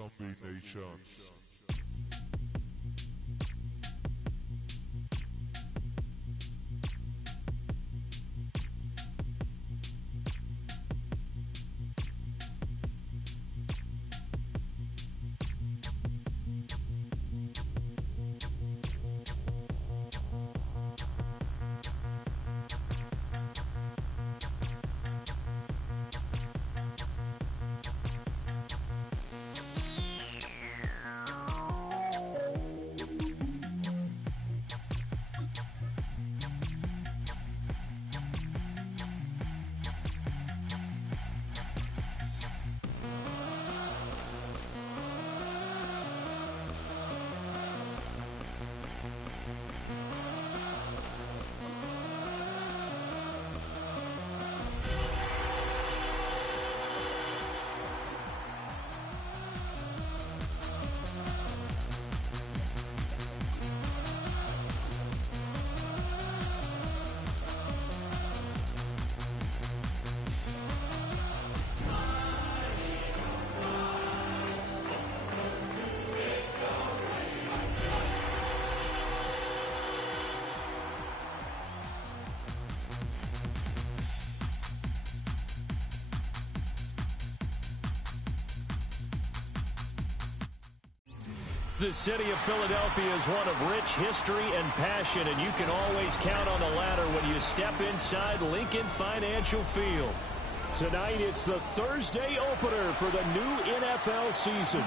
combination. The city of Philadelphia is one of rich history and passion, and you can always count on the latter when you step inside Lincoln Financial Field. Tonight, it's the Thursday opener for the new NFL season,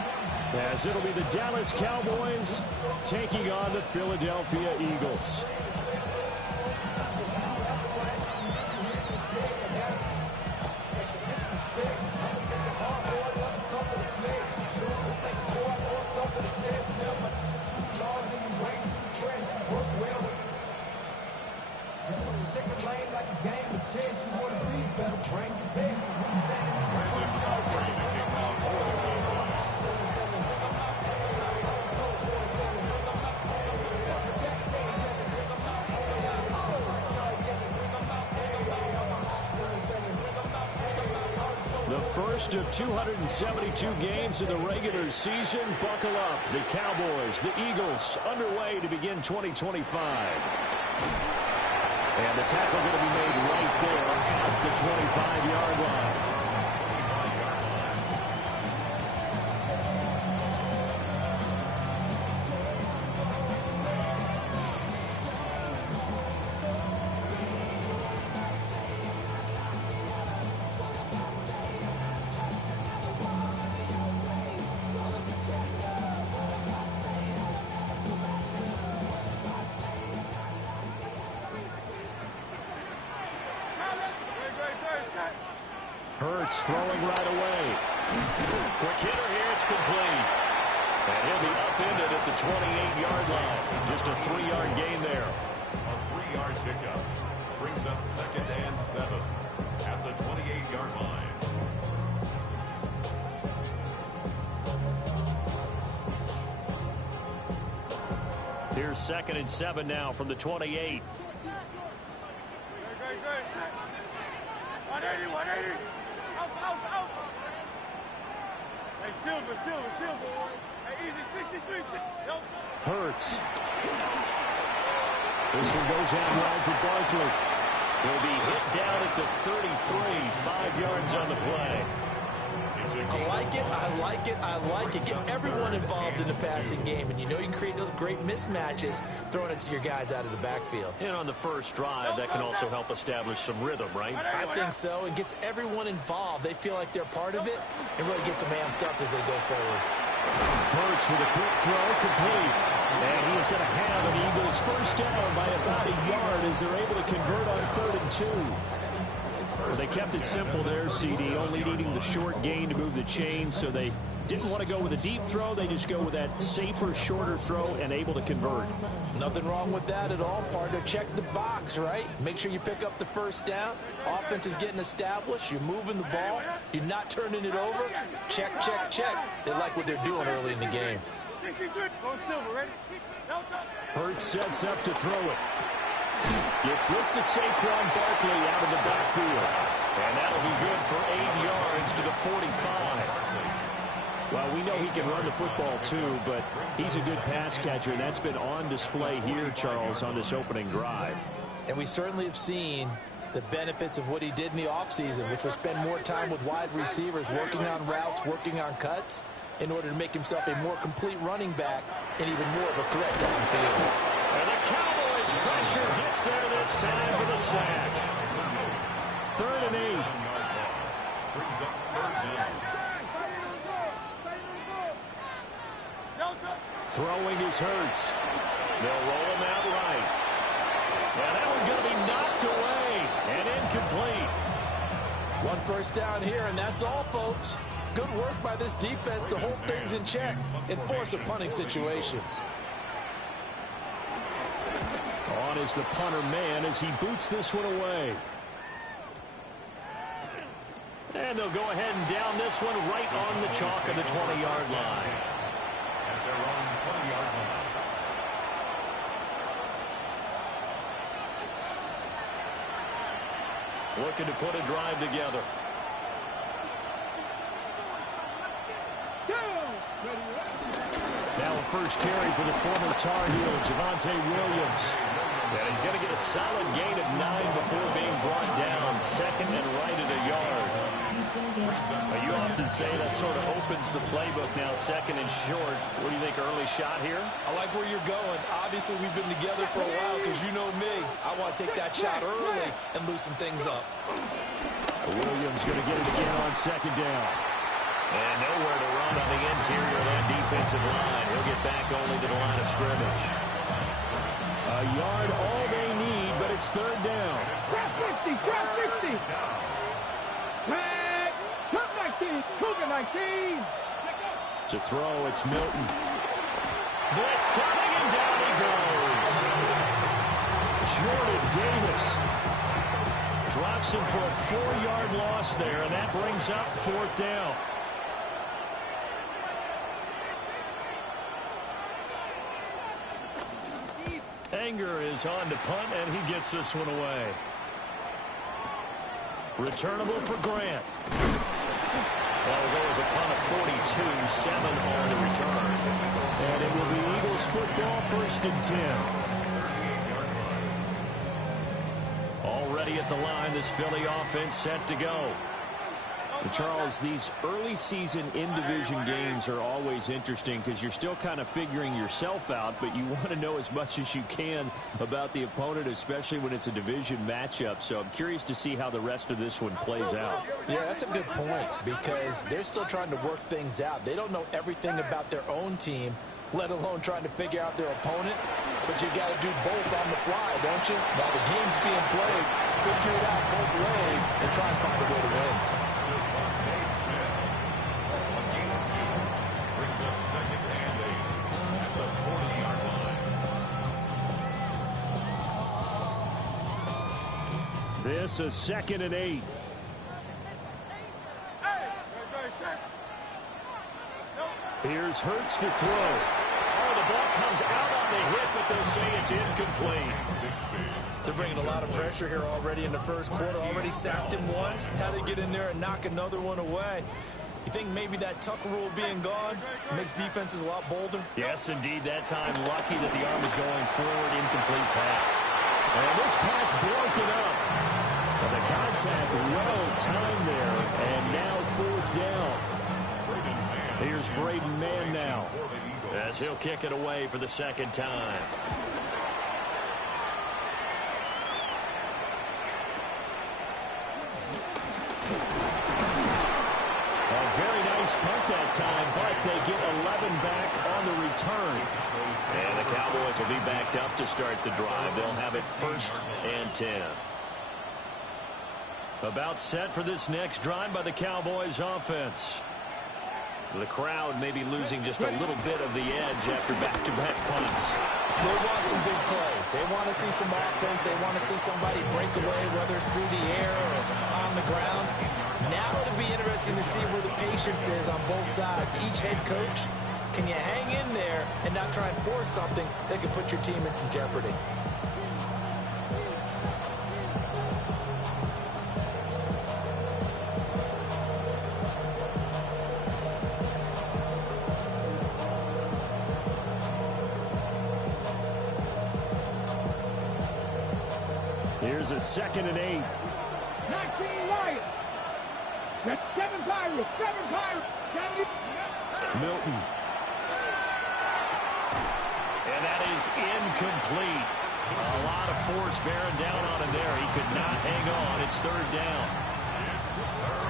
as it'll be the Dallas Cowboys taking on the Philadelphia Eagles. First of 272 games in the regular season. Buckle up. The Cowboys, the Eagles, underway to begin 2025. And the tackle going to be made right there at the 25-yard line. Throwing right away. Quick hitter here. It's complete. And he'll be upended at the 28-yard line. Just a 3-yard gain there. A 3-yard pickup brings up 2nd and 7 at the 28-yard line. Here's 2nd and 7 now from the 28. 180. Hey, Silver. Hey, easy, 63. Hurts. This one goes out wide for Barkley. He'll be hit down at the 33, 5 yards on the play. I like it. Get everyone involved in the passing game, and you know you can create those great mismatches throwing it to your guys out of the backfield. And on the first drive, that can also help establish some rhythm, right? I think so, and gets everyone involved. They feel like they're part of it, and really gets them amped up as they go forward. Hurts with a quick throw, complete. And he is going to have an Eagles first down by about a yard as they're able to convert on 3rd and 2. Well, they kept it simple there, CD, only needing the short gain to move the chains, so they didn't want to go with a deep throw. They just go with that safer, shorter throw and able to convert. Nothing wrong with that at all, partner. Check the box, right? Make sure you pick up the first down. Offense is getting established. You're moving the ball. You're not turning it over. Check. They like what they're doing early in the game. Hurts sets up to throw it. Gets this to Saquon Barkley out of the backfield. And that'll be good for 8 yards to the 45. Well, we know he can run the football too, but he's a good pass catcher, and that's been on display here, Charles, on this opening drive. And we certainly have seen the benefits of what he did in the offseason, which was spend more time with wide receivers, working on routes, working on cuts, in order to make himself a more complete running back and even more of a threat downfield. And the Cowboys pressure gets there this time for the sack. 3rd and 8. Brings up 3rd down. Throwing is Hurts. They'll roll him out right. And that one's going to be knocked away and incomplete. 1 first down here, and that's all, folks. Good work by this defense to hold things in check and force a punting situation. On is the punter man as he boots this one away. And they'll go ahead and down this one right on the chalk of the 20-yard line. At their own 20-yard line. Looking to put a drive together. Now a first carry for the former Tar Heel, Javonte Williams. And he's going to get a solid gain of 9 before being brought down. 2nd and right at a yard. You often say that sort of opens the playbook now, 2nd and short. What do you think, early shot here? I like where you're going. Obviously, we've been together for a while because you know me. I want to take that shot early and loosen things up. Williams going to get it again on 2nd down. And nowhere to run on the interior of that defensive line. He'll get back only to the line of scrimmage. A yard all they need, but it's 3rd down. Drop 50, drop 50. Flag, drop 19, Cougar 19. To throw, it's Milton. Blitz coming, and down he goes. Jordan Davis drops him for a 4-yard loss there, and that brings up 4th down. Anger is on to punt, and he gets this one away. Returnable for Grant. Well, there was a punt of 42, 7 on the return. And it will be Eagles football, 1st and 10. Already at the line, this Philly offense set to go. Charles, these early season in-division games are always interesting because you're still kind of figuring yourself out, but you want to know as much as you can about the opponent, especially when it's a division matchup. So I'm curious to see how the rest of this one plays out. Yeah, that's a good point because they're still trying to work things out. They don't know everything about their own team, let alone trying to figure out their opponent. But you got to do both on the fly, don't you? While the game's being played, figure it out both ways and try and find a way to win. This is 2nd and 8. Here's Hurts to throw. Oh, the ball comes out on the hit, but they'll say it's incomplete. They're bringing a lot of pressure here already in the first quarter. Already sacked him once. How to get in there and knock another one away. You think maybe that Tucker rule being gone makes defenses a lot bolder? Yes, indeed. That time, lucky that the arm was going forward. Incomplete pass. And this pass broken up. But the contact well timed there. And now 4th down. Here's Braden Mann now, as he'll kick it away for the 2nd time. A very nice punt that time, but they get 11 back on the return. And the Cowboys will be backed up to start the drive. They'll have it 1st and 10. About set for this next drive by the Cowboys offense. The crowd may be losing just a little bit of the edge after back-to-back punts. They want some big plays. They want to see some offense. They want to see somebody break away, whether it's through the air or on the ground. Now it'll be interesting to see where the patience is on both sides. Each head coach, can you hang in there and not try and force something that could put your team in some jeopardy? Here's a 2nd and 8. 19 Lions. That's 7 Pirates. 7 Pirates. Milton. And that is incomplete. A lot of force bearing down on him there. He could not hang on. It's 3rd down.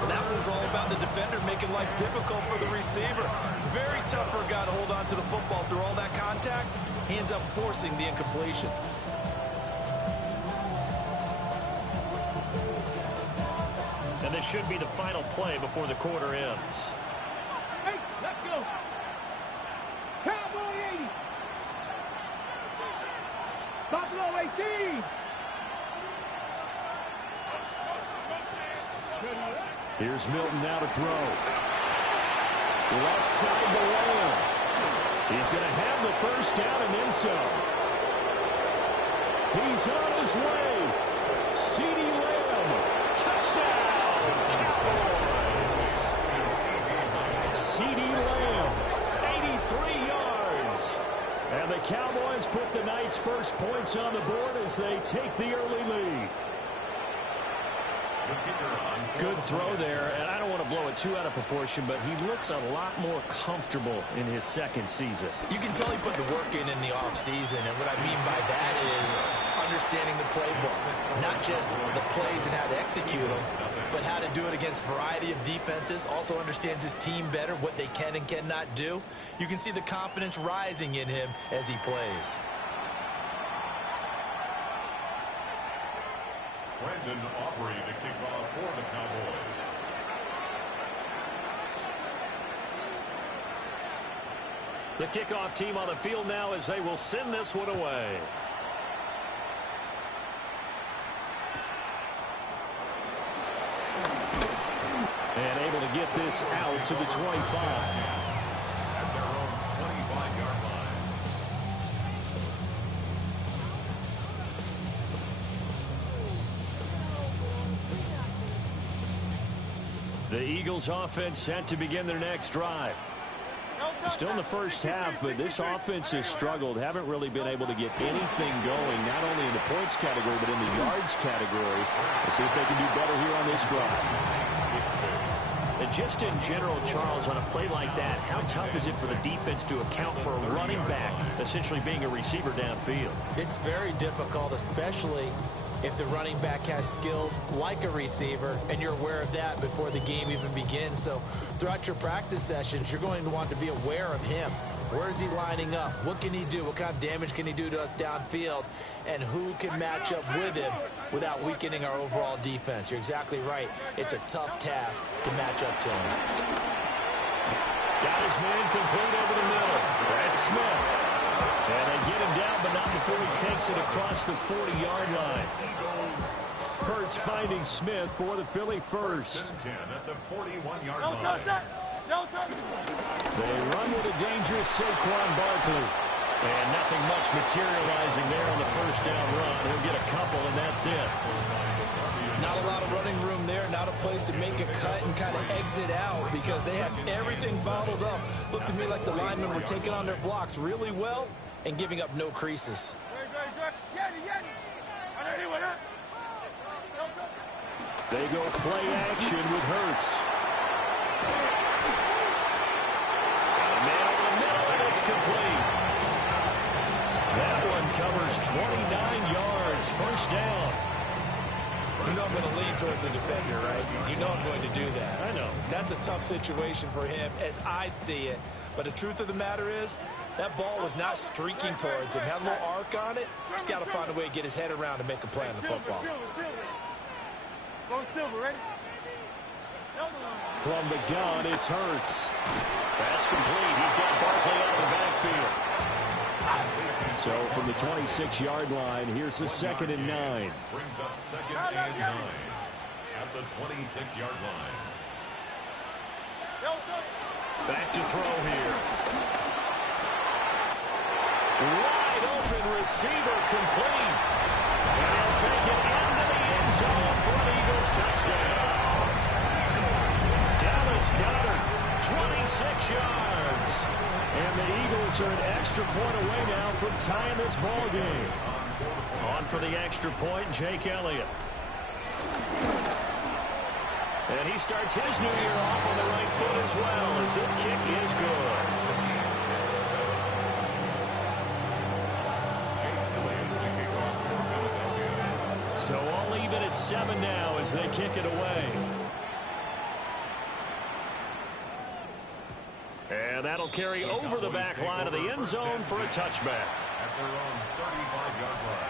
Well, that was all about the defender making life difficult for the receiver. Very tough for a guy to hold on to the football through all that contact. He ends up forcing the incompletion. And this should be the final play before the quarter ends. Hey, let's go. Cowboy 80. Buffalo 18. Here's Milton now to throw. Left side to Lamb. He's going to have the 1st down and then some. He's on his way. CeeDee Lamb. Touchdown, Cowboys. CeeDee Lamb, 83 yards. And the Cowboys put the night's first points on the board as they take the early lead. Good throw there, and I don't want to blow it too out of proportion, but he looks a lot more comfortable in his 2nd season. You can tell he put the work in the offseason, and what I mean by that is understanding the playbook. Not just the plays and how to execute them, but how to do it against a variety of defenses. Also understands his team better, what they can and cannot do. You can see the confidence rising in him as he plays. Brandon Aubrey to kick off for the Cowboys. The kickoff team on the field now as they will send this one away. And able to get this out to the 25. At their own 25-yard line. The Eagles offense set to begin their next drive. Still in the first half, but this offense has struggled. Haven't really been able to get anything going, not only in the points category, but in the yards category. Let's see if they can do better here on this drive. And just in general, Charles, on a play like that, how tough is it for the defense to account for a running back essentially being a receiver downfield? It's very difficult, especially if the running back has skills like a receiver, and you're aware of that before the game even begins. So throughout your practice sessions, you're going to want to be aware of him. Where is he lining up? What can he do? What kind of damage can he do to us downfield? And who can match up with him without weakening our overall defense? You're exactly right. It's a tough task to match up to him. Got his man complete over the middle. That's Smith. And they get him down, but not before he takes it across the 40-yard line. Hurts finding Smith for the Philly first. 10 at the 41-yard line. They run with a dangerous Saquon Barkley. And nothing much materializing there on the first down run. He'll get a couple, and that's it. Not a lot of running room there, not a place to make a cut and kind of exit out because they had everything bottled up. Looked to me like the linemen were taking on their blocks really well and giving up no creases. They go play action with Hurts. And a man over the middle, and it's complete. That one covers 29 yards, first down. You know I'm going to lean towards the defender, right? You know I'm going to do that. I know. That's a tough situation for him as I see it. But the truth of the matter is, that ball was not streaking towards him. Had a little arc on it. He's got to find a way to get his head around and make a play on the football. From the gun, it's Hurts. That's complete. He's got Barkley out of the backfield. So from the 26-yard line, here's the 2nd and 9. Brings up 2nd and 9 at the 26-yard line. Back to throw here. Wide open receiver complete. And he'll take it into the end zone for an Eagles touchdown. Dallas Goedert, 26 yards. And the Eagles are an extra point away now from tying this ball game. On for the extra point, Jake Elliott. And he starts his new year off on the right foot as well, as this kick is good. So all even at 7 now as they kick it away. And that'll carry over the back line of the end zone for a touchback. At their own 35-yard line.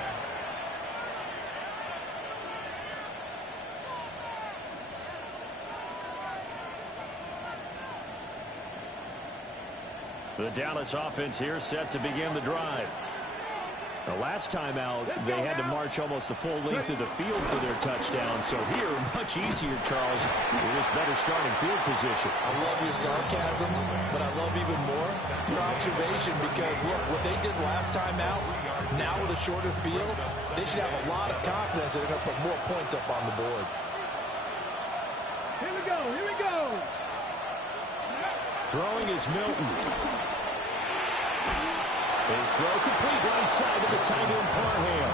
The Dallas offense here set to begin the drive. The last time out, they had to march almost the full length of the field for their touchdown. So here, much easier, Charles, with this better starting field position. I love your sarcasm, but I love even more your observation because, look, what they did last time out, now with a shorter field, they should have a lot of confidence that they're going to put more points up on the board. Here we go. Here we go. Throwing is Milton. His throw complete right side to the tight end Parham.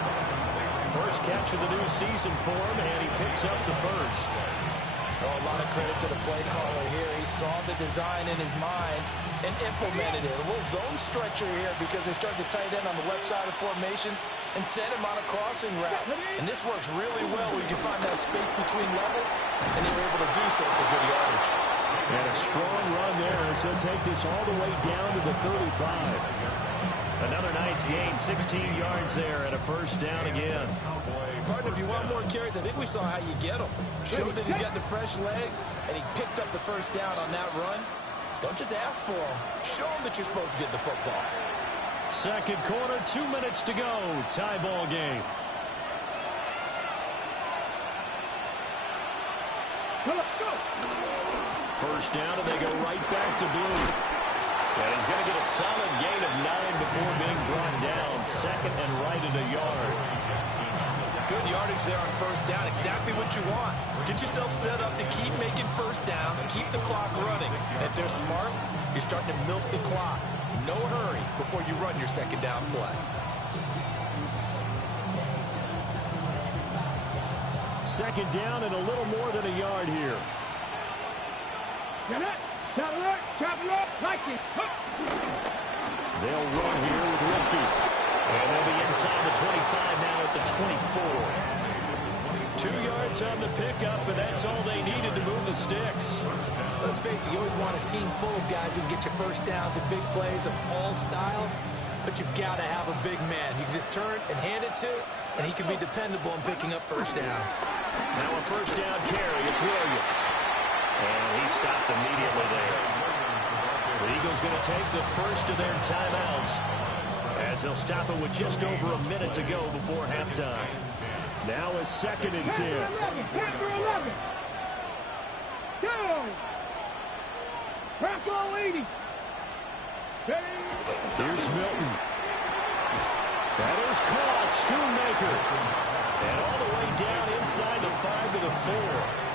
First catch of the new season for him, and he picks up the first. Oh, a lot of credit to the play caller here. He saw the design in his mind and implemented it. A little zone stretcher here because they start the tight end on the left side of formation and send him on a crossing route. And this works really well when you can find that space between levels, and they were able to do so for good yardage. And a strong run there as he'll take this all the way down to the 35. Another nice gain, 16 yards there and a first down again. Partner, if you want more carries, I think we saw how you get him. Showed that he's got the fresh legs, and he picked up the first down on that run. Don't just ask for him. Show him that you're supposed to get the football. Second quarter, 2 minutes to go. Tie ball game. First down, and they go right back to Blue. And he's going to get a solid gain of 9 before being brought down. Second and right at a yard. Good yardage there on first down. Exactly what you want. Get yourself set up to keep making first downs, keep the clock running. And if they're smart, you're starting to milk the clock. No hurry before you run your second down play. Second down and a little more than a yard here. Get it. Chop it up. Like this. They'll run here with Wilkie. And they'll be inside the 25 now at the 24. 2 yards on the pickup, and that's all they needed to move the sticks. Let's face it, you always want a team full of guys who can get you first downs and big plays of all styles, but you've got to have a big man. You can just turn and hand it to, and he can be dependable in picking up first downs. Now a first down carry. It's Williams. And he stopped immediately there. The Eagles going to take the first of their timeouts as they'll stop it with just over a minute to go before halftime. Now a second and 10. 11. Go. Rocco 80. Here's Milton. That is caught. Schoonmaker. And all the way down inside the 5 to the 4.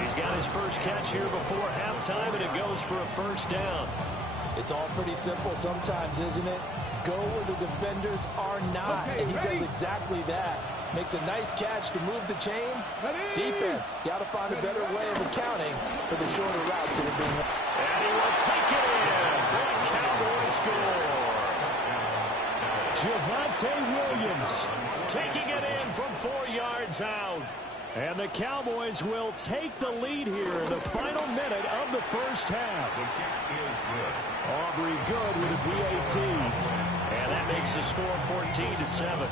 He's got his first catch here before halftime, and it goes for a first down. It's all pretty simple sometimes, isn't it? Go where the defenders are not, and he does exactly that. Makes a nice catch to move the chains. Defense, got to find a better way of accounting for the shorter routes that are being... And he will take it in for a Cowboy score. Javonte Williams taking it in from 4 yards out. And the Cowboys will take the lead here in the final minute of the first half. Aubrey good with a PAT. And that makes the score 14-7.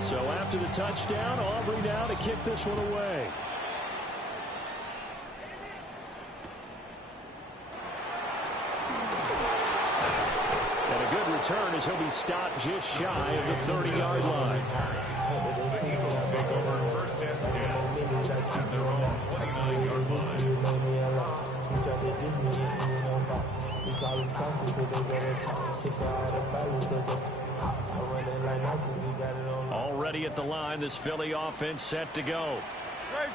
So after the touchdown, Aubrey now to kick this one away. Return as he'll be stopped just shy of the 30-yard line. The Eagles take over first and 10 at their own 29-yard line. Already at the line, this Philly offense set to go.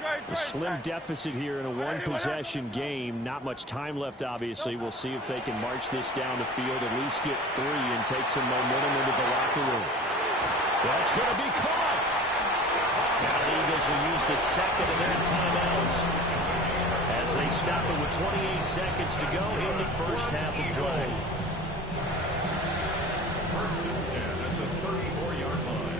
A slim deficit here in a one-possession game. Not much time left, obviously. We'll see if they can march this down the field, at least get 3 and take some momentum into the locker room. That's going to be caught. Now the Eagles will use the second of their timeouts as they stop it with 28 seconds to go in the first half of play. First and 10 at the 34-yard line.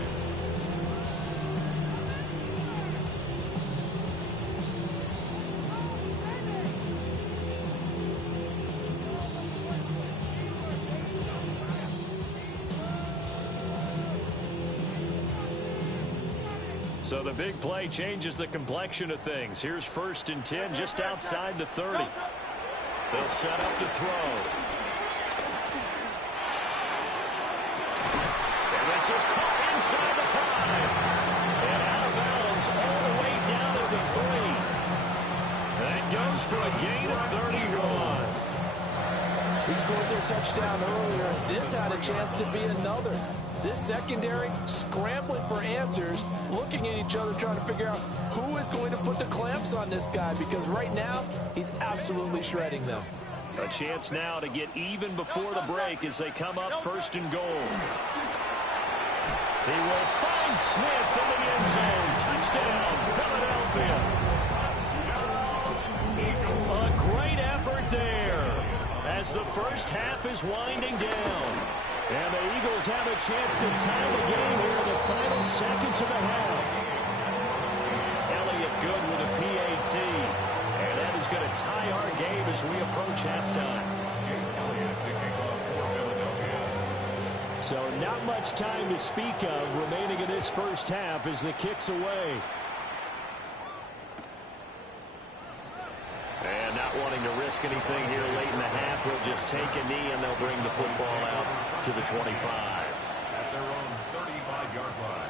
So the big play changes the complexion of things. Here's first and 10 just outside the 30. They'll set up to throw. And this is caught inside the 5. And out of bounds all the way down to the 3. That goes for a gain of 31. He scored their touchdown earlier, and this had a chance to be another. This secondary scrambling for answers, looking at each other, trying to figure out who is going to put the clamps on this guy, because right now he's absolutely shredding them. A chance now to get even before the break as they come up first and goal. He will find Smith in the end zone. Touchdown, Philadelphia. A great effort there as the first half is winding down. And the Eagles have a chance to tie the game here in the final seconds of the half. Elliott good with a PAT. And that is going to tie our game as we approach halftime. Elliott to kick off for Philadelphia. So not much time to speak of remaining in this first half as the kick's away. And not wanting to risk anything here late in the half, he'll just take a knee and they'll bring the football out to the 25. At their own 35-yard line.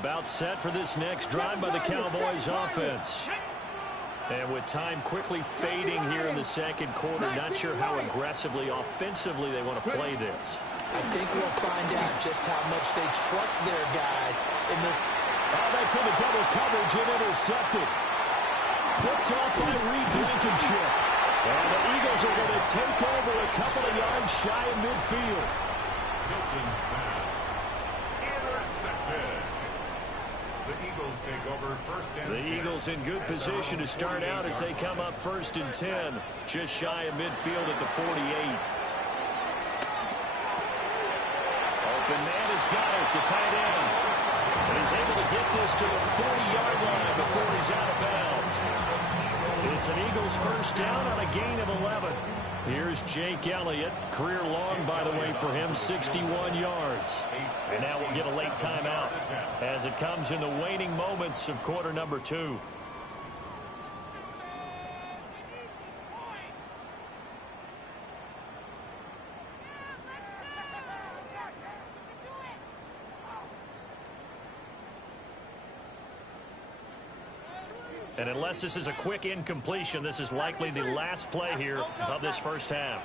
About set for this next drive by the Cowboys offense. And with time quickly fading here in the second quarter, not sure how aggressively, offensively they want to play this. I think we'll find out just how much they trust their guys in this. Oh, that's into double coverage and intercepted. Picked off by Reed Blankenship. And the Eagles are going to take over a couple of yards shy of midfield. Hilton's pass. Intercepted. The Eagles take over first and 10. The Eagles in good position to start out as they come up first and 10. Just shy of midfield at the 48. Open man has got it, the tight end. And he's able to get this to the 40-yard line before he's out of bounds. It's an Eagles first down on a gain of 11. Here's Jake Elliott. Career long, by the way, for him, 61 yards. And now we'll get a late timeout as it comes in the waning moments of quarter number 2. And unless this is a quick incompletion, this is likely the last play here of this first half.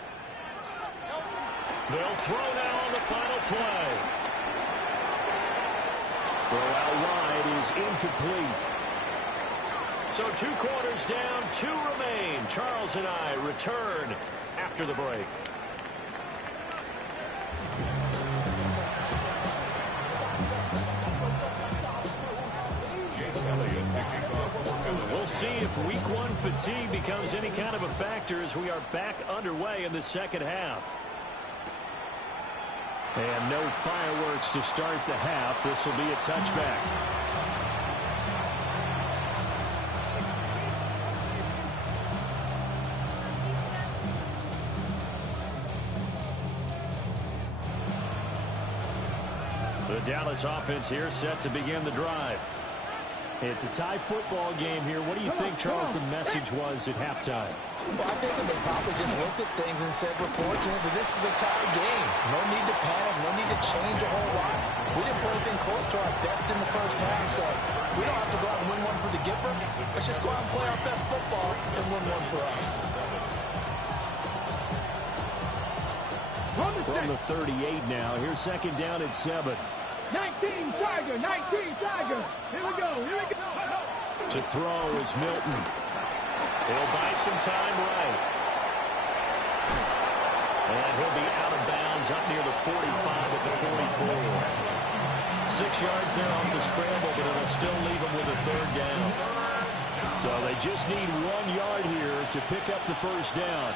They'll throw now on the final play. Throw out wide is incomplete. So 2 quarters down, 2 remain. Charles and I return after the break. We'll see if week 1 fatigue becomes any kind of a factor as we are back underway in the second half. And no fireworks to start the half. This will be a touchback. The Dallas offense here set to begin the drive. It's a tie football game here. What do you think, Charles, the message was at halftime? Well, I think that they probably just looked at things and said, we're fortunate that this is a tie game. No need to panic, no need to change a whole lot. We didn't play anything close to our best in the first half, so we don't have to go out and win one for the Gipper. Let's just go out and play our best football and win one for us. from the 38 now. Here's second down at 7. 19 Tiger, 19 Tiger. Here we go, here we go. To throw is Milton. He'll buy some time right. And he'll be out of bounds up near the 45 at the 44. 6 yards there off the scramble, but it'll still leave them with a third down. So they just need 1 yard here to pick up the first down.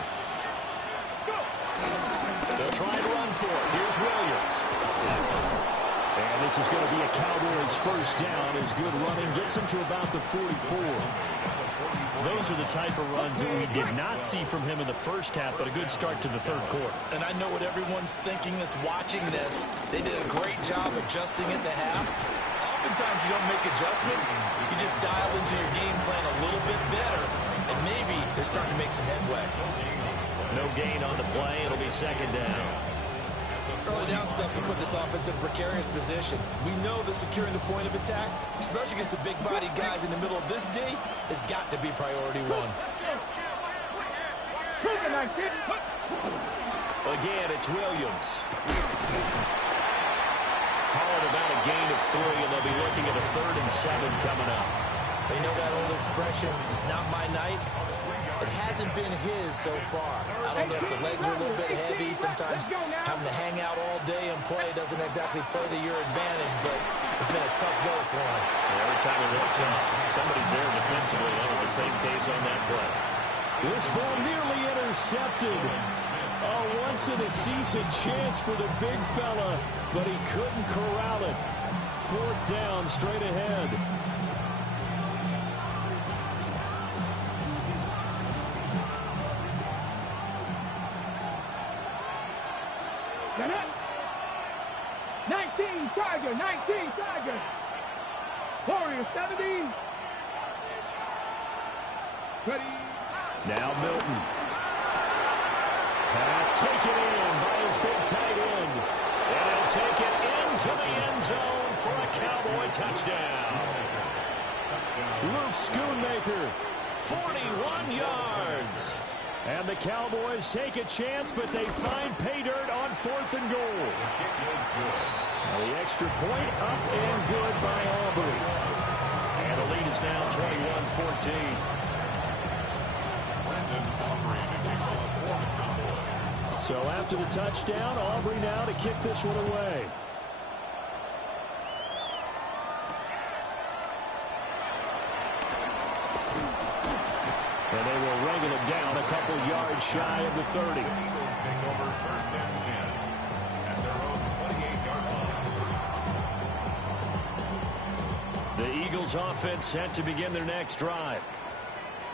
They'll try and run for it. Here's Williams. And this is going to be a Cowboys first down as good running gets them to about the 44. Those are the type of runs that we did not see from him in the first half, but a good start to the third quarter. And I know what everyone's thinking that's watching this. They did a great job adjusting at the half. Oftentimes you don't make adjustments. You just dial into your game plan a little bit better, and maybe they're starting to make some headway. No gain on the play. It'll be second down. Early down stuff will put this offense in a precarious position. We know that securing the point of attack, especially against the big-bodied guys in the middle of this D, has got to be priority one. Again, it's Williams. Call it about a gain of 3, and they'll be looking at a 3rd and 7 coming up. They know that old expression, it's not my night. It hasn't been his so far. I don't know if the legs are a little bit heavy. Sometimes having to hang out all day and play doesn't exactly play to your advantage, but it's been a tough go for him. Every time he looks up, somebody's there defensively. That was the same case on that play. This ball nearly intercepted. A once-in-a-season chance for the big fella, but he couldn't corral it. 4th down, straight ahead. Get it? 19 Tiger, 19 Tiger. Warrior 70. Ready. Now Milton. Pass taken in by his big tight end. And he'll take it into the end zone for a Cowboy touchdown. Luke Schoonmaker, 41 yards. And the Cowboys take a chance, but they find pay dirt on 4th and goal. Now the extra point up and good by Aubrey. And the lead is now 21-14. So after the touchdown, Aubrey now to kick this one away. And they will wrangle it down a couple yards shy of the 30. The Eagles take over 1st and 10 at their own 28-yard line. The Eagles offense set to begin their next drive.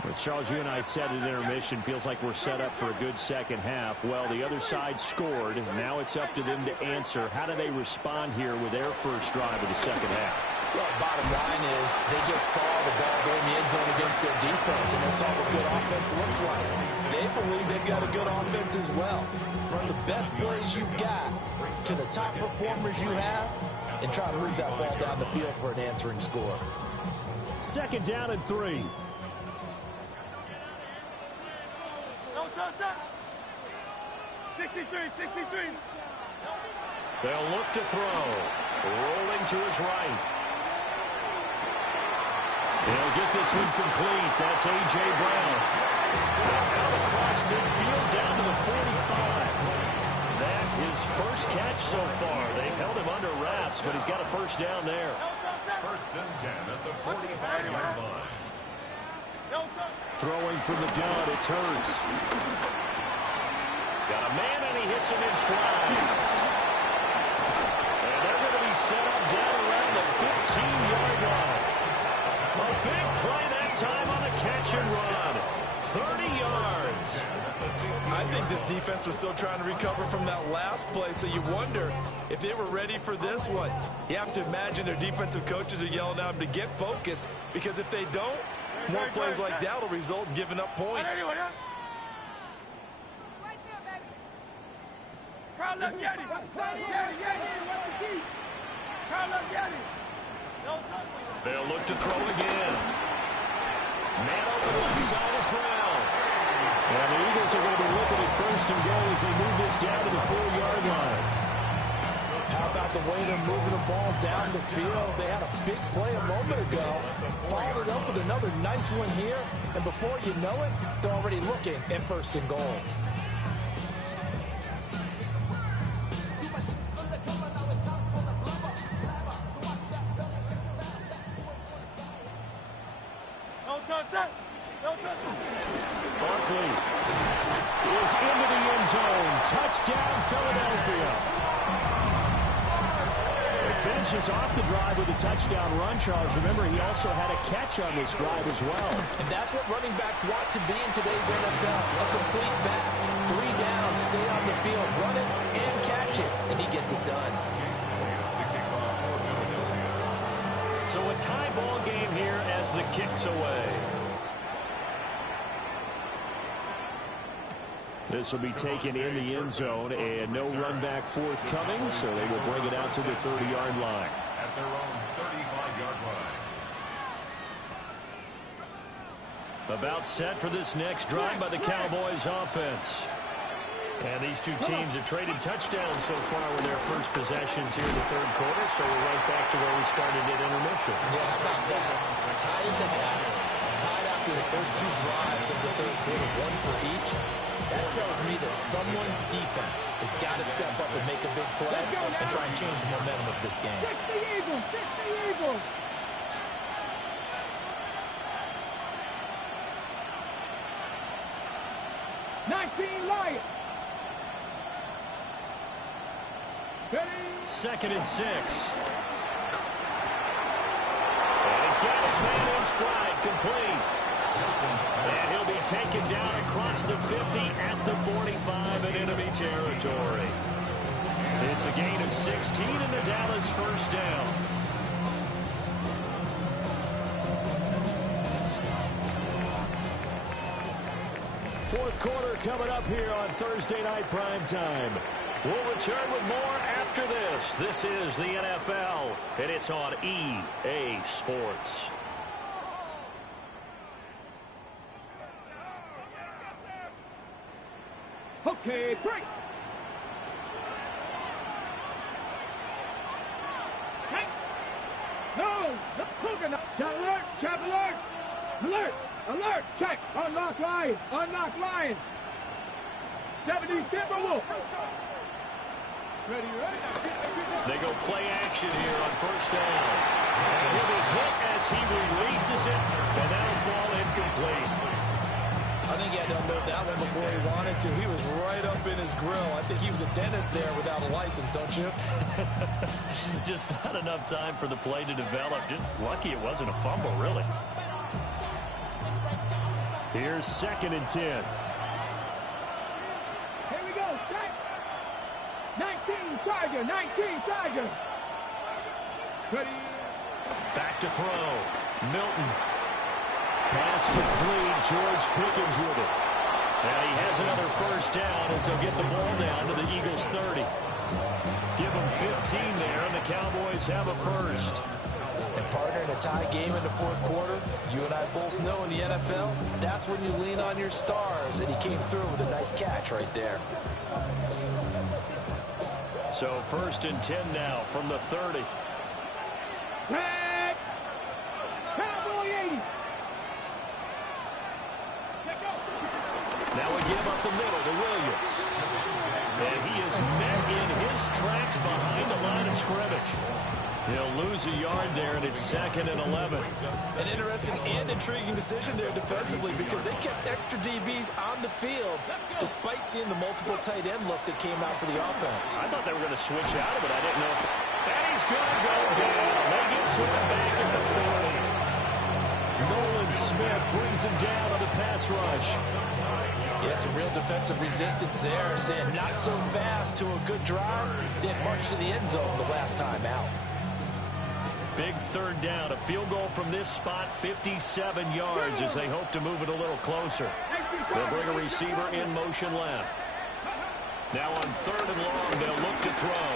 Well, Charles, you and I said at intermission, feels like we're set up for a good second half. Well, the other side scored. Now it's up to them to answer. How do they respond here with their first drive of the second half? Well, bottom line is they just saw the ball go in the end zone against their defense, and they saw what good offense looks like. They believe they've got a good offense as well. Run the best plays you've got to the top performers you have, and try to move that ball down the field for an answering score. Second down and 3. No touchdown. 63, 63. They'll look to throw. Rolling to his right. They'll get this one complete. That's A.J. Brown. Out across midfield down to the 45. That his first catch so far. They've held him under wraps, but he's got a first down there. 1st and 10 at the 45-yard line. Throwing from the gun, it's Hurts. Got a man, and he hits him in stride. And they're going to be set up down around the 15-yard line. A big play that time on a catch and run. 30 yards. I think this defense was still trying to recover from that last play, so you wonder if they were ready for this one. You have to imagine their defensive coaches are yelling at them to get focused, because if they don't, more plays like that will result in giving up points. They'll look to throw again. Man on the left side is Brown. And the Eagles are going to be looking at first and goal as they move this down to the 4-yard line. How about the way they're moving the ball down the field? They had a big play a moment ago. Followed it up with another nice one here. And before you know it, they're already looking at first and goal. Barkley is into the end zone. Touchdown, Philadelphia. It finishes off the drive with a touchdown run, Charles. Remember, he also had a catch on this drive as well. And that's what running backs want to be in today's NFL. A complete back. 3 down, stay on the field, run it, and catch it. And he gets it done. So a tie ball game here as the kick's away. This will be taken in the end zone, and no run back forthcoming, so they will bring it out to the 30-yard line. At their own 35-yard line. About set for this next drive by the Cowboys offense. And these two teams have traded touchdowns so far with their first possessions here in the third quarter, so we're right back to where we started at intermission. Yeah, how about that? Tied in the half, tied after the first 2 drives of the third quarter, 1 for each. That tells me that someone's defense has got to step up and make a big play and try and change the momentum of this game. Fix the Eagles! Fix the Eagles! Lions! Second and 6. And he's got his man in stride, complete. And he'll be taken down across the 50 at the 45 in enemy territory. It's a gain of 16 and the Dallas first down. Fourth quarter coming up here on Thursday Night Primetime. We'll return with more after this. This is the NFL, and it's on EA Sports. Okay, break. Hey. No, Hogan. Alert, check alert. Alert, alert, check. Unlock line, unlock line. 70 Timberwolves. Ready, ready. They go play action here on first down. And he'll be hit as he releases it, and that'll fall incomplete. I think he had to unload that one before he wanted to. He was right up in his grill. I think he was a dentist there without a license, don't you? Just not enough time for the play to develop. Just lucky it wasn't a fumble, really. Here's second and 10. Here we go, set. 19 Tiger, 19 Tiger. Ready. Back to throw. Milton. Pass complete. George Pickens with it. And he has another first down as they'll get the ball down to the Eagles' 30. Give them 15 there, and the Cowboys have a first. And partner, in a tie game in the fourth quarter, you and I both know in the NFL, that's when you lean on your stars, and he came through with a nice catch right there. So first and 10 now from the 30. Red. Cowboy 80. Now we give up the middle to Williams. And he is met in his tracks behind the line of scrimmage. He'll lose a yard there, and it's second and 11. An interesting and intriguing decision there defensively because they kept extra DBs on the field despite seeing the multiple tight end look that came out for the offense. I thought they were going to switch out of it. I didn't know if... And he's going to go down. They get to him back at the 40. Nolan Smith brings him down on the pass rush. Yeah, some real defensive resistance there, saying not so fast to a good drive. Then march to the end zone the last time out. Big third down. A field goal from this spot, 57 yards as they hope to move it a little closer. They'll bring a receiver in motion left. Now on third and long, they'll look to throw.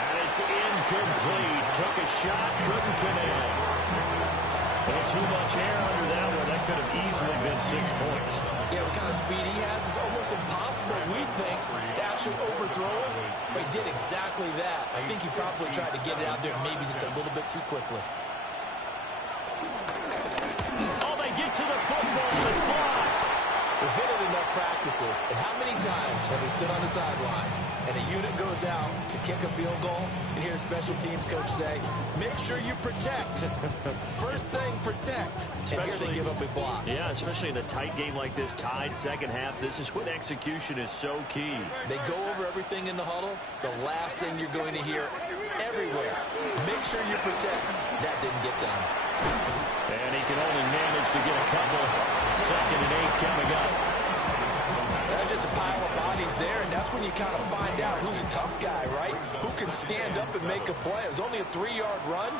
And it's incomplete. Took a shot, couldn't connect. A little too much air under that one. That could have easily been 6 points. Yeah, what kind of speed he has is almost impossible, we think, to actually overthrow him. But he did exactly that. I think he probably tried to get it out there maybe just a little bit too quickly. Oh, they get to the football. It's blocked. We've been in enough practices, and how many times have we stood on the sidelines and a unit goes out to kick a field goal and hear a special teams coach say, make sure you protect. First thing, protect. And here they give up a block. Yeah, especially in a tight game like this, tied second half. This is when execution is so key. They go over everything in the huddle. The last thing you're going to hear everywhere, make sure you protect. That didn't get done. And he can only manage to get a couple. 2nd and 8 coming up. That's just a pile of bodies there, and that's when you kind of find out who's a tough guy, right? Who can stand up and make a play. It was only a 3-yard run,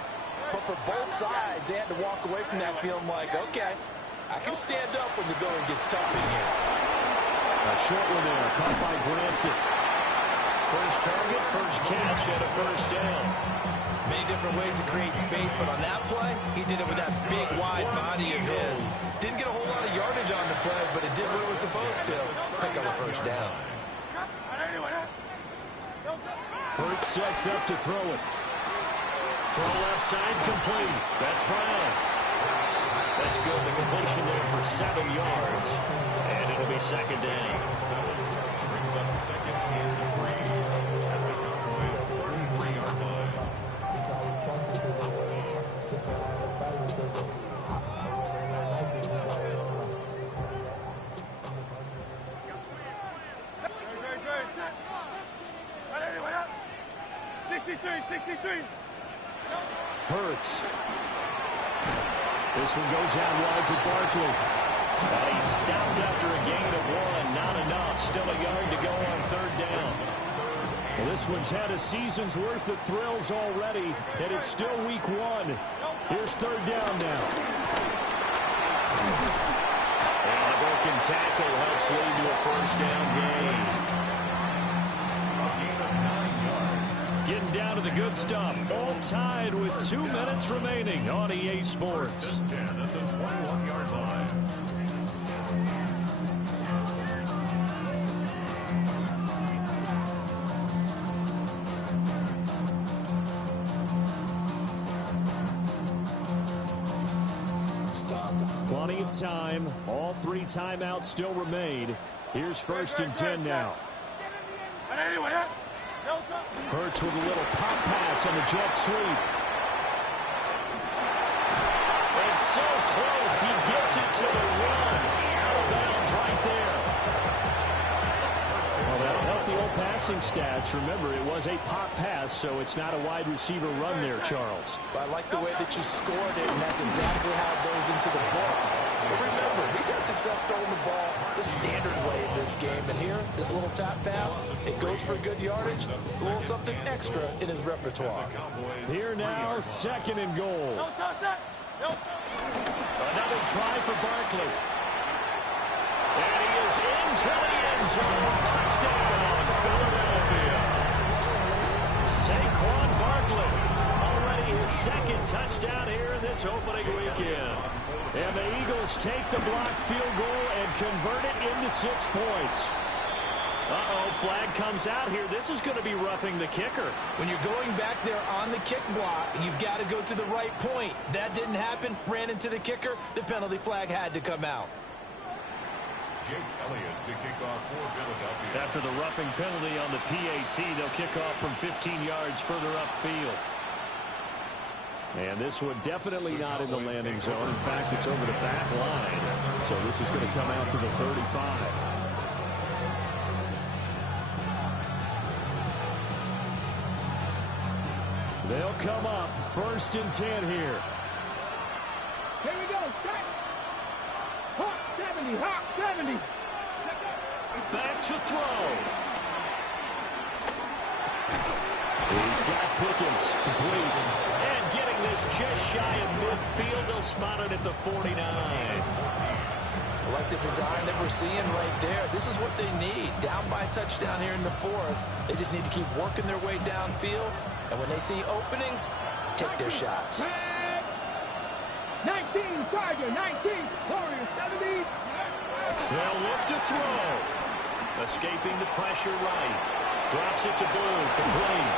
but for both sides, they had to walk away from that feeling like, okay, I can stand up when the going gets tough in here. A short one there, caught by Granson. First target, first catch, and a first down. Many different ways to create space, but on that play, he did it with that big, wide body of his. Didn't get a whole lot of yardage on the play, but it did what it was supposed to. Pick up a first down. Hurts sets up to throw it. Throw left side complete. That's Brown. That's good. The completion there for 7 yards. And it'll be 2nd down. Brings up 2nd and 3 at the Cowboys' 43-yard line. Hurts. This one goes out wide for Barkley. And he's stopped after a gain of 1. Not enough. Still a yard to go on 3rd down. Well, this one's had a season's worth of thrills already, and it's still week 1. Here's 3rd down now. And a broken tackle helps lead to a first down gain. Getting down to the good stuff. All tied with 2 minutes remaining on EA Sports. 10 at the 21-yard line. Plenty of time. All 3 timeouts still remain. Here's 1st and 10 now. Hurts with a little pop pass on the jet sweep. It's so close. He gets it to the 1. Out of bounds right there. Well, that'll help the old passing stats. Remember, it was a pop pass, so it's not a wide receiver run there, Charles. But I like the way that you scored it, and that's exactly how it goes into the books. But remember, he's had success throwing the ball the standard way in this game. And here, this little tap pass, it goes for good yardage, a little something extra in his repertoire. Here now, 2nd and goal. Another try for Barkley. And he is into the end zone. Touchdown, Philadelphia. Saquon Barkley. Already his 2nd touchdown here in this opening weekend. And the Eagles take the blocked field goal and convert it into 6 points. Uh-oh, flag comes out here. This is going to be roughing the kicker. When you're going back there on the kick block, you've got to go to the right point. That didn't happen. Ran into the kicker. The penalty flag had to come out. Jake Elliott to kick off for Philadelphia. After the roughing penalty on the PAT, they'll kick off from 15 yards further upfield. And this one definitely not in the landing zone. In fact, it's over the back line. So this is going to come out to the 35. They'll come up 1st and 10 here. Here we go. Hawk 70. Hawk 70. Back to throw. He's got Pickens complete. And getting this just shy of midfield. They'll spot it at the 49. I like the design that we're seeing right there. This is what they need. Down by a touchdown here in the 4th. They just need to keep working their way downfield. And when they see openings, take their shots. 19. 15, Tiger, 19, Warrior, 70. They'll look to throw. Escaping the pressure right. Drops it to Blue. Complete.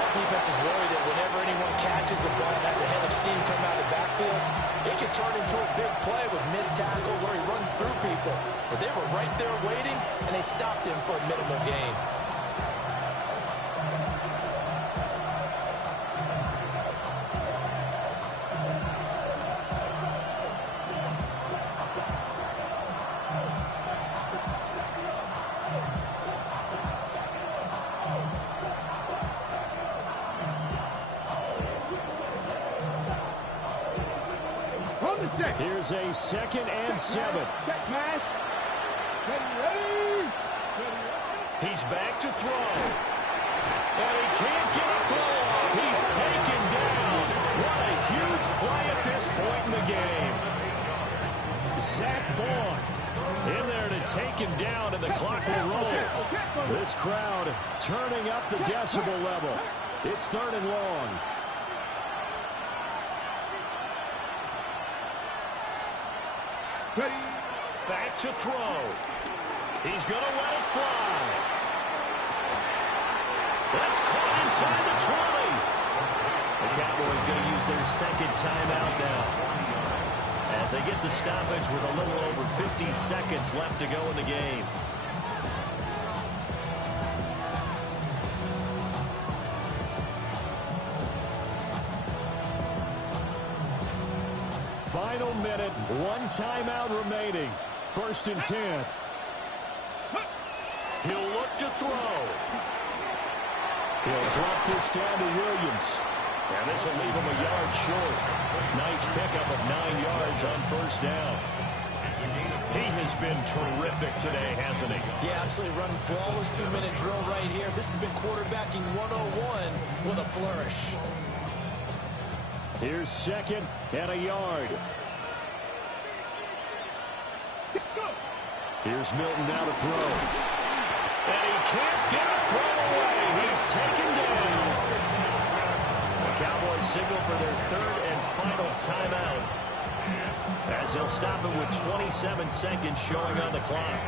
All defense is worried that whenever anyone catches the ball and has a head of steam come out of the backfield, it can turn into a big play with missed tackles or he runs through people. But they were right there waiting, and they stopped him for a minimal gain. Here's a 2nd and 7. Check, man. Ready. He's back to throw. And he can't get a throw off. He's taken down. What a huge play at this point in the game. Zach Bourne in there to take him down, and the clock will roll. This crowd turning up the decibel level. It's 3rd and long. Back to throw. He's going to let it fly. That's caught inside the 20. The Cowboys going to use their 2nd timeout now, as they get the stoppage with a little over 50 seconds left to go in the game. Final minute, 1 timeout remaining. 1st and 10. He'll look to throw. He'll drop this down to Williams. And this will leave him a yard short. Nice pickup of 9 yards on 1st down. He has been terrific today, hasn't he? Yeah, absolutely running flawless 2-minute drill right here. This has been quarterbacking 101 with a flourish. Here's 2nd and a yard. Here's Milton now to throw. And he can't get a throw away. He's taken down. The Cowboys signal for their 3rd and final timeout, as they'll stop it with 27 seconds showing on the clock.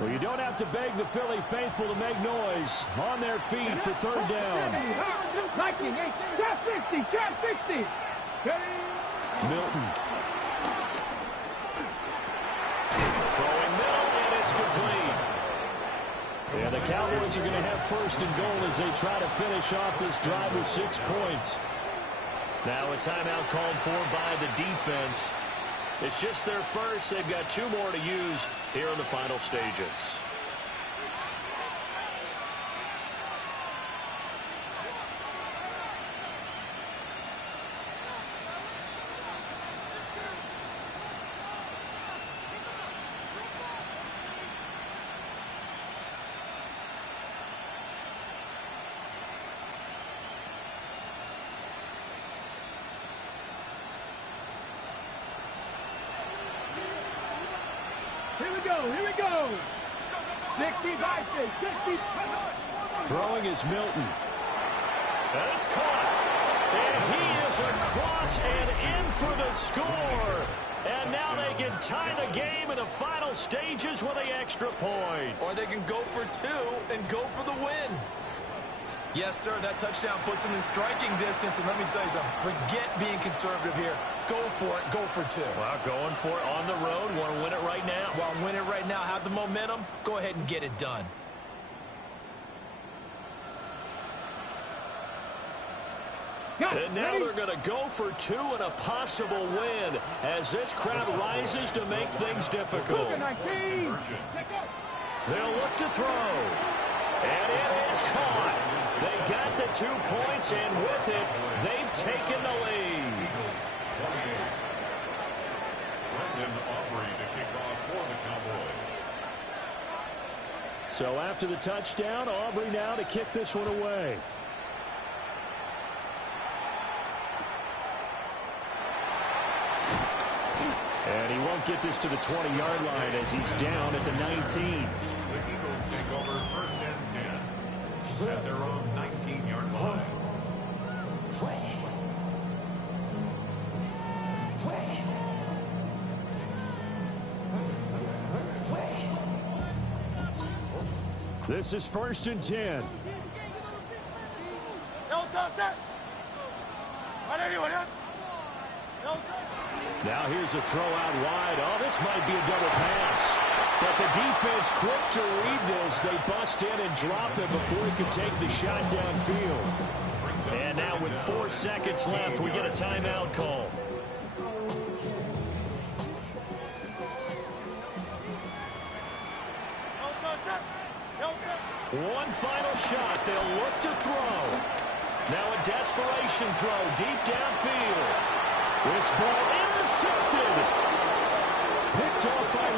Well, you don't have to beg the Philly faithful to make noise. On their feet for 3rd down. 60. Milton. Throwing middle, and it's complete. Yeah, the Cowboys are going to have 1st and goal as they try to finish off this drive with 6 points. Now a timeout called for by the defense. It's just their first. They've got 2 more to use here in the final stages. Here we go. 65, 60. Throwing is Milton. And it's caught. And he is across and in for the score. And now they can tie the game in the final stages with the extra point. Or they can go for 2 and go for the win. Yes, sir, that touchdown puts them in striking distance. And let me tell you something, forget being conservative here. Go for it, go for 2. Well, going for it on the road. Want to win it right now? Well, win it right now, have the momentum. Go ahead and get it done. And now they're going to go for 2 and a possible win as this crowd rises to make things difficult. They'll look to throw. And it is caught. They got the 2 points, and with it, they've taken the lead. So after the touchdown, Aubrey now to kick this one away. And he won't get this to the 20-yard line as he's down at the 19. The Eagles take over first and 10 at their own 19-yard line. This is first and 10. Now here's a throw out wide. Oh, this might be a double pass. But the defense quick to read this. They bust in and drop him before he could take the shot downfield. And now with 4 seconds left, we get a timeout call. One final shot. They'll look to throw. Now a desperation throw deep downfield. This ball intercepted. Picked off by